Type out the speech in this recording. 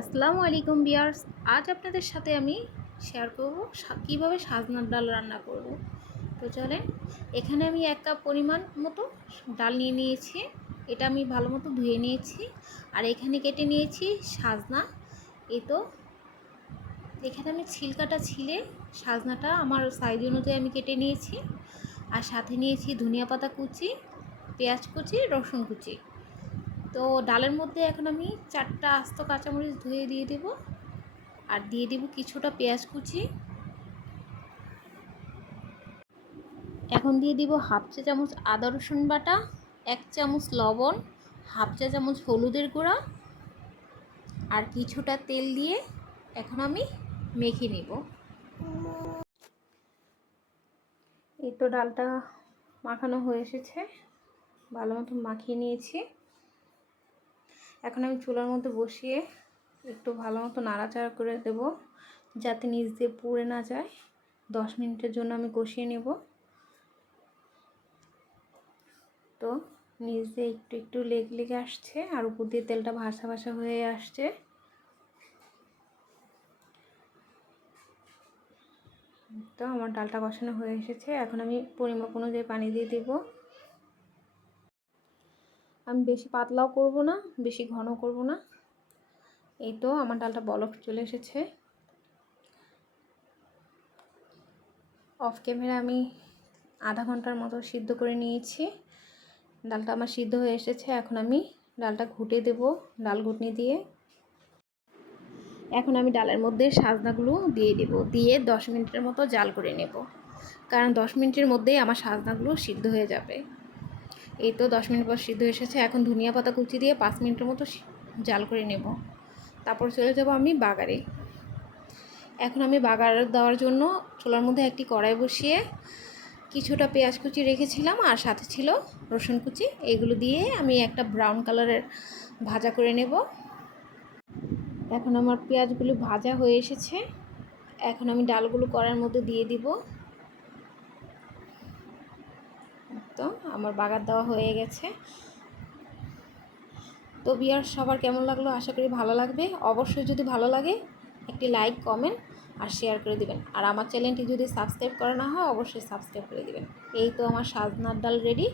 আসসালামু আলাইকুম বিয়ার্স। আজ আপনাদের সাথে আমি শেয়ার করব কীভাবে সাজনার ডাল রান্না করব। তো চলেন, এখানে আমি এক কাপ পরিমাণ মতো ডাল নিয়ে নিয়েছি। এটা আমি ভালো মতো ধুয়ে নিয়েছি। আর এখানে কেটে নিয়েছি সাজনা। এ তো, এখানে আমি ছিলকাটা ছিলে, সাজনাটা আমার সাইজ অনুযায়ী আমি কেটে নিয়েছি। আর সাথে নিয়েছি ধনিয়া পাতা কুচি, পেঁয়াজ কুচি, রসুন কুচি। তো ডালের মধ্যে এখন আমি চারটা আস্ত কাঁচামরিচ ধুয়ে দিয়ে দেব। আর দিয়ে দেব কিছুটা পেঁয়াজ কুচি। এখন দিয়ে দিব হাফ চা চামচ আদা রসুন বাটা, এক চামচ লবণ, হাফ চা চামচ হলুদের গুঁড়া আর কিছুটা তেল দিয়ে এখন আমি মেখে নেব। এই তো ডালটা মাখানো হয়ে এসেছে, ভালো মতো মাখিয়ে নিয়েছি। এখন আমি চুলার মধ্যে বসিয়ে একটু ভালো মতো নাড়াচাড়া করে দেব, যাতে নিচ দিয়ে পুড়ে না যায়। দশ মিনিটের জন্য আমি কষিয়ে নেব। তো নিচ দিয়ে একটু একটু লেগ লেগে আসছে, আর উপর দিয়ে তেলটা ভাসা ভাসা হয়ে আসছে। তো আমার ডালটা কষানো হয়ে এসেছে। এখন আমি পরিমাপ অনুযায়ী পানি দিয়ে দেবো। আমি বেশি পাতলাও করব না, বেশি ঘন করব না। এই তো আমার ডালটা বলক চলে এসেছে। অফ ক্যামেরা আমি আধা ঘণ্টার মতো সিদ্ধ করে নিয়েছি। ডালটা আমার সিদ্ধ হয়ে এসেছে, এখন আমি ডালটা ঘুটে দেব ডাল ঘুটনি দিয়ে। এখন আমি ডালের মধ্যে সাজনাগুলো দিয়ে দেব, দিয়ে দশ মিনিটের মতো জাল করে নেব। কারণ দশ মিনিটের মধ্যেই আমার সাজনাগুলো সিদ্ধ হয়ে যাবে। এই তো দশ মিনিট পর সিদ্ধ এসেছে। এখন ধনিয়া পাতা কুচি দিয়ে পাঁচ মিনিটের মতো জাল করে নেব। তারপর চলে যাব আমি বাগারে। এখন আমি বাগার দেওয়ার জন্য চোলার মধ্যে একটি কড়াই বসিয়ে কিছুটা পেঁয়াজ কুচি রেখেছিলাম আর সাথে ছিল রসুন কুচি। এগুলো দিয়ে আমি একটা ব্রাউন কালারের ভাজা করে নেব। এখন আমার পেঁয়াজগুলো ভাজা হয়ে এসেছে। এখন আমি ডালগুলো কড়ার মধ্যে দিয়ে দিব। তো আমার বাগার দেওয়া হয়ে গেছে। তো বিয়ার সবার কেমন লাগল? আশা করি ভালো লাগবে। অবশ্যই যদি ভালো লাগে, একটি লাইক, কমেন্ট আর শেয়ার করে দিবেন। আর আমার চ্যানেলটি যদি সাবস্ক্রাইব করা না হয়, অবশ্যই সাবস্ক্রাইব করে দিবেন। এই তো আমার সাজনার ডাল রেডি।